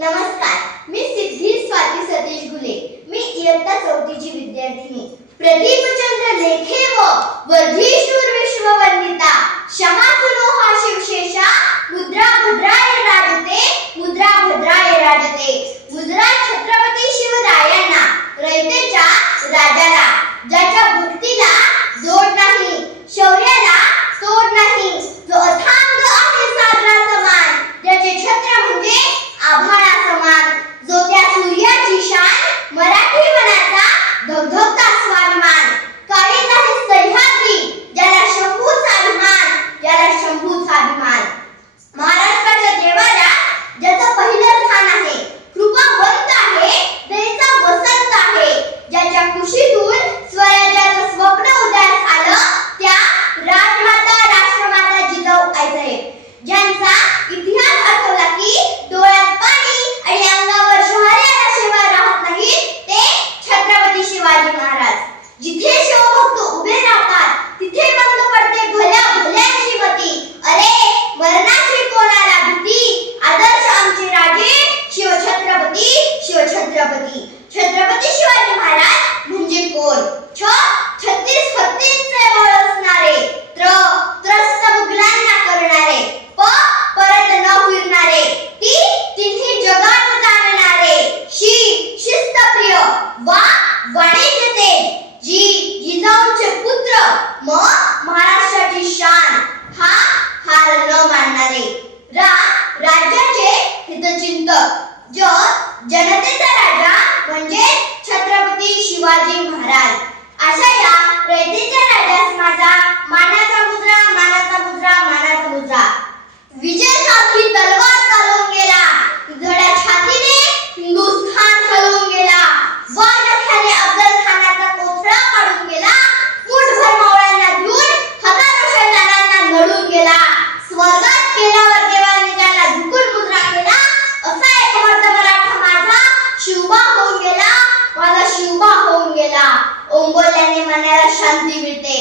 नमस्कार, मी सिद्धी स्वाती सतीश गुले. मी इयत्ता 4ची विद्यार्थिनी. प्रदीपचंद्र लेखे व वर्धीशूर विश्ववंदिता क्षमा सुनो हा शिवशेषा. मुद्रा भद्राय राजते, मुद्रा भद्राय राजते. मुद्रा छत्रपती शिवरायांना, रयतेच्या राजाला, ज्याच्या भक्तीला जोड नाही, शौर्याला तोड नाही, जो अथांग आहे सागरा समान, ज्याचे छत्र म्हणजे आभाळा समान, जो त्या सूर्याची शान, मराठी मनाचा धगधगता स्वाभिमान. काळीज आहे सह्याद्री, ज्याला शंभूचा अभिमान, ज्याला शंभूचा अभिमान. महाराष्ट्राच्या देवाला ज्याचं पहिलं स्थान आहे, कृपावंत आहे, दयेचा वसंत आहे, ज्याच्या कुशीतून स्वराज्याचं स्वप्न उदयास आलं, त्या राजमाता राष्ट्रमाता जिजाऊ आईसाहेब, ज्यांचा इतिहास आठवला की डोळ्यात पाणी आणि अंगावर शहाऱ्याला शिवाय राहत नाही, ते छत्रपती शिवाजी महाराज. जिथे शिवभक्त उभे राहतात तिथे बंद पडते भल्या भल्यांची मती. अरे मरणाची कोणाला भीती, आदर्श आमचे राजे शिवछत्रपती, शिवछत्रपती. छत्रपती शिवाजी महाराज म्हणजे कोण? छत्तीस हत्तींचे बळ असणारे, त्रस्त मुघलांना करणारे, परत न फिरणारे, तिन्ही जगात जाणणारे, शिस्तप्रिय, वाणिज्य तेज, जिजाऊंचे पुत्र, महाराष्ट्राची शान, हार न मानणारे, राज्याचे हितचिंतक, जनतेचा राजा म्हणजे छत्रपती शिवाजी महाराज. अशा या रयतेच्या राजास माझा मानाचा मुजरा, मानाचा मुजरा, मानाचा मुजरा. विजयासाठी तलवार चालवून गेला, उघड्या छातीने हिंदुस्थान हलवून गेला, वानख्याने अफजल खानाचा कोथळा काढून गेला, मुठभर मावळ्यांना घेऊन हजारो शैतानांना नळून गेला, स्वर्गात गेल्यावर देवाने ज्याला झुकून मुजरा केला, असा एक मर्द मराठा माझा शिवबा होऊन गेला, माझा शिवबा होऊन गेला. ओम बोलल्याने मनाला शांती मिळते,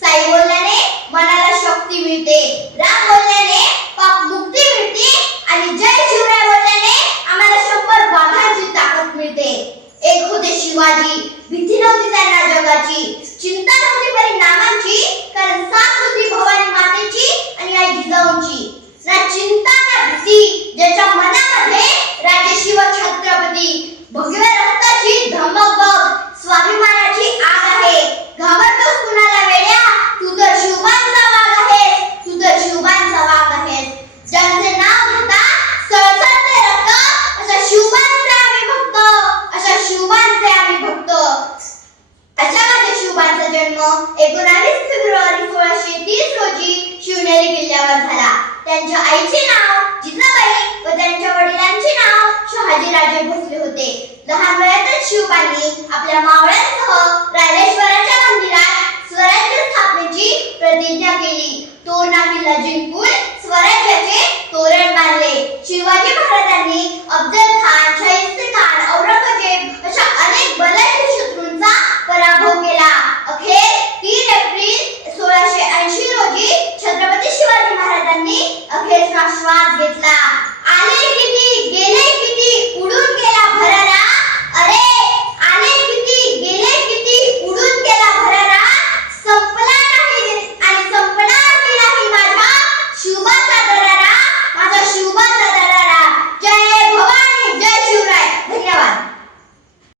साई बोलल्याने मनाला शक्ती मिळते, राम बोलल्याने पाप मुक्ती मिळते, आणि जय शिवराय बोलल्याने आम्हाला 100 वाघांची ताकद मिळते. एक होते शिवाजी, भीती नव्हती त्यांना जगाची, चिंता नव्हती परिणामांची, कारण साथ होती भवानी मातेची आणि आई जिजाऊंची. ना चिंता ना भीती, ज्याच्या मनामध्ये राजे शिव छत्रपती. भगव्या रक्ताची धमक बघ, स्वाभिमानाची आग आहे, घाबरतोस कुणाला वेड्या, तू तर शिवबांचा वाघ आहेस, तू तर शिवबांचा वाघ आहेस. ज्यांचे नाव घेता सळसळते रक्त, अशा शिवबांचे आम्ही भक्त, अशा शिवबांचे आम्ही भक्त. अशा माझ्या शिवबांचा जन्म 19 फेब्रुवारी 1630 रोजी शिवनेरी किल्ल्यावर झाला. त्यांच्या आईचे नाव जिजाबाई व त्यांच्या